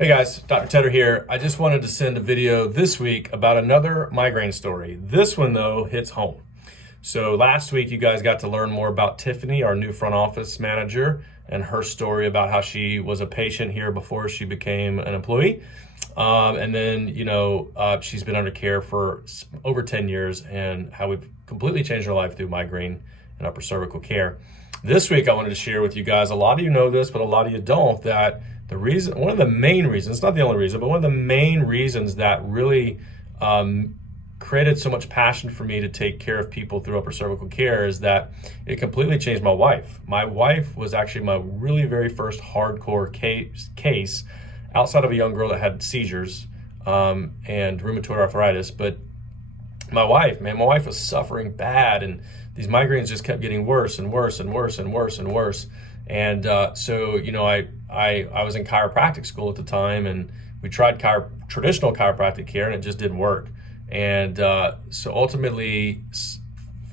Hey guys, Dr. Tedder here. I just wanted to send a video this week about another migraine story. This one though hits home. So last week you guys got to learn more about Tiffany, our new front office manager, and her story about how she was a patient here before she became an employee. And then, she's been under care for over 10 years and how we've completely changed her life through migraine and upper cervical care. This week I wanted to share with you guys, a lot of you know this, but a lot of you don't, that one of the main reasons, not the only reason, but one of the main reasons that really created so much passion for me to take care of people through upper cervical care is that it completely changed my wife. My wife was actually my really very first hardcore case outside of a young girl that had seizures and rheumatoid arthritis. But my wife was suffering bad, and these migraines just kept getting worse and worse and worse and worse and worse. And so I was in chiropractic school at the time, and we tried traditional chiropractic care, and it just didn't work. And so ultimately,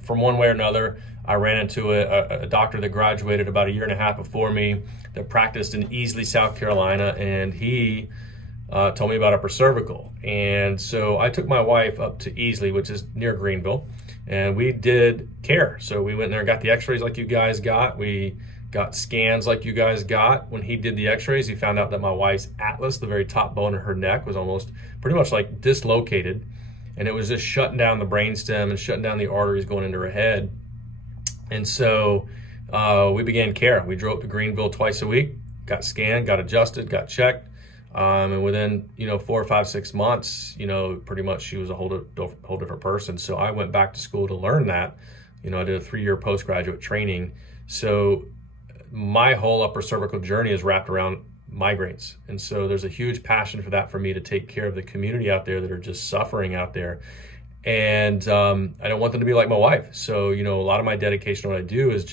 from one way or another, I ran into a doctor that graduated about a year and a half before me that practiced in Easley, South Carolina, and he told me about upper cervical. And so I took my wife up to Easley, which is near Greenville, and we did care. So we went in there and got the x-rays like you guys got. We got scans like you guys got. When he did the x-rays, he found out that my wife's atlas, the very top bone of her neck, was almost pretty much like dislocated. And it was just shutting down the brainstem and shutting down the arteries going into her head. And so we began care. We drove to Greenville twice a week, got scanned, got adjusted, got checked. And within, 4 or 5, 6 months, pretty much she was a whole different person. So I went back to school to learn that. I did a 3-year postgraduate training. So my whole upper cervical journey is wrapped around migraines. And so there's a huge passion for that for me to take care of the community out there that are just suffering out there. And I don't want them to be like my wife. So, a lot of my dedication, what I do is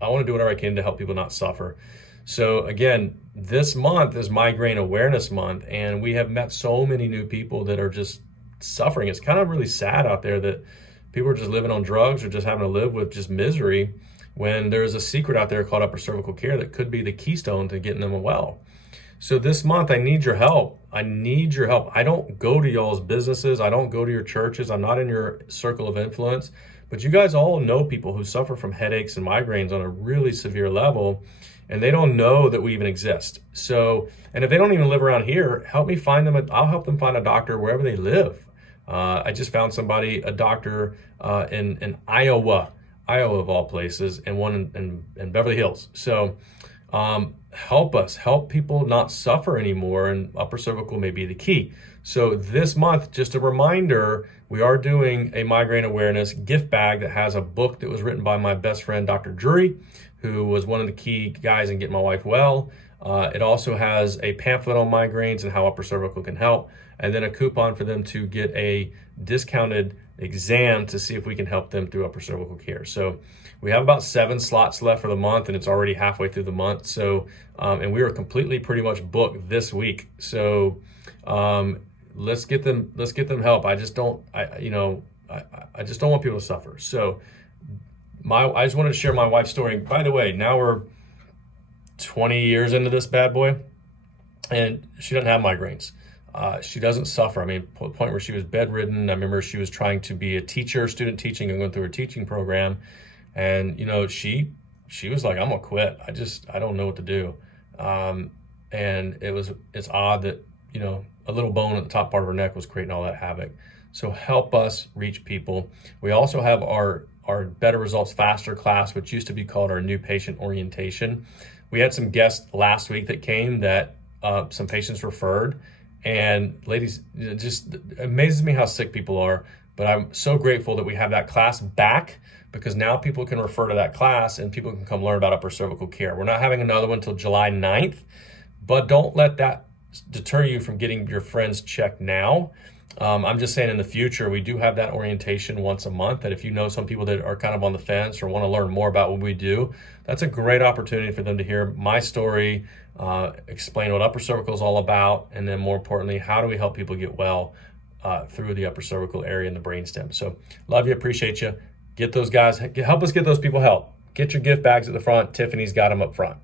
I want to do whatever I can to help people not suffer. So again, this month is Migraine Awareness Month, and we have met so many new people that are just suffering. It's kind of really sad out there that people are just living on drugs or just having to live with just misery, when there's a secret out there called upper cervical care that could be the keystone to getting them well. So this month, I need your help. I need your help. I don't go to y'all's businesses. I don't go to your churches. I'm not in your circle of influence. But you guys all know people who suffer from headaches and migraines on a really severe level, and they don't know that we even exist. So, and if they don't even live around here, help me find them. I'll help them find a doctor wherever they live. I just found a doctor in Iowa of all places, and one in Beverly Hills. So help people not suffer anymore, and upper cervical may be the key. So this month, just a reminder, we are doing a migraine awareness gift bag that has a book that was written by my best friend, Dr. Drury, who was one of the key guys in getting my wife well. It also has a pamphlet on migraines and how upper cervical can help, and then a coupon for them to get a discounted exam to see if we can help them through upper cervical care. So we have about 7 slots left for the month, and it's already halfway through the month. So, and we are completely pretty much booked this week. So let's get them help. I just don't want people to suffer. So I just wanted to share my wife's story. And by the way, now we're 20 years into this bad boy, and she doesn't have migraines. She doesn't suffer. To the point where she was bedridden. I remember she was trying to be a teacher, student teaching, and going through her teaching program. And, she was like, I'm gonna quit. I don't know what to do. And it's odd that, a little bone at the top part of her neck was creating all that havoc. So help us reach people. We also have our Better Results Faster class, which used to be called our New Patient Orientation. We had some guests last week that came that some patients referred. And ladies, it just amazes me how sick people are. But I'm so grateful that we have that class back, because now people can refer to that class and people can come learn about upper cervical care. We're not having another one until July 9th, but don't let that deter you from getting your friends checked now. I'm just saying in the future, we do have that orientation once a month, that if you know some people that are kind of on the fence or want to learn more about what we do, that's a great opportunity for them to hear my story, explain what upper cervical is all about, and then more importantly, how do we help people get well through the upper cervical area and the brainstem. So love you, appreciate you. Get those guys, help us get those people help. Get your gift bags at the front. Tiffany's got them up front.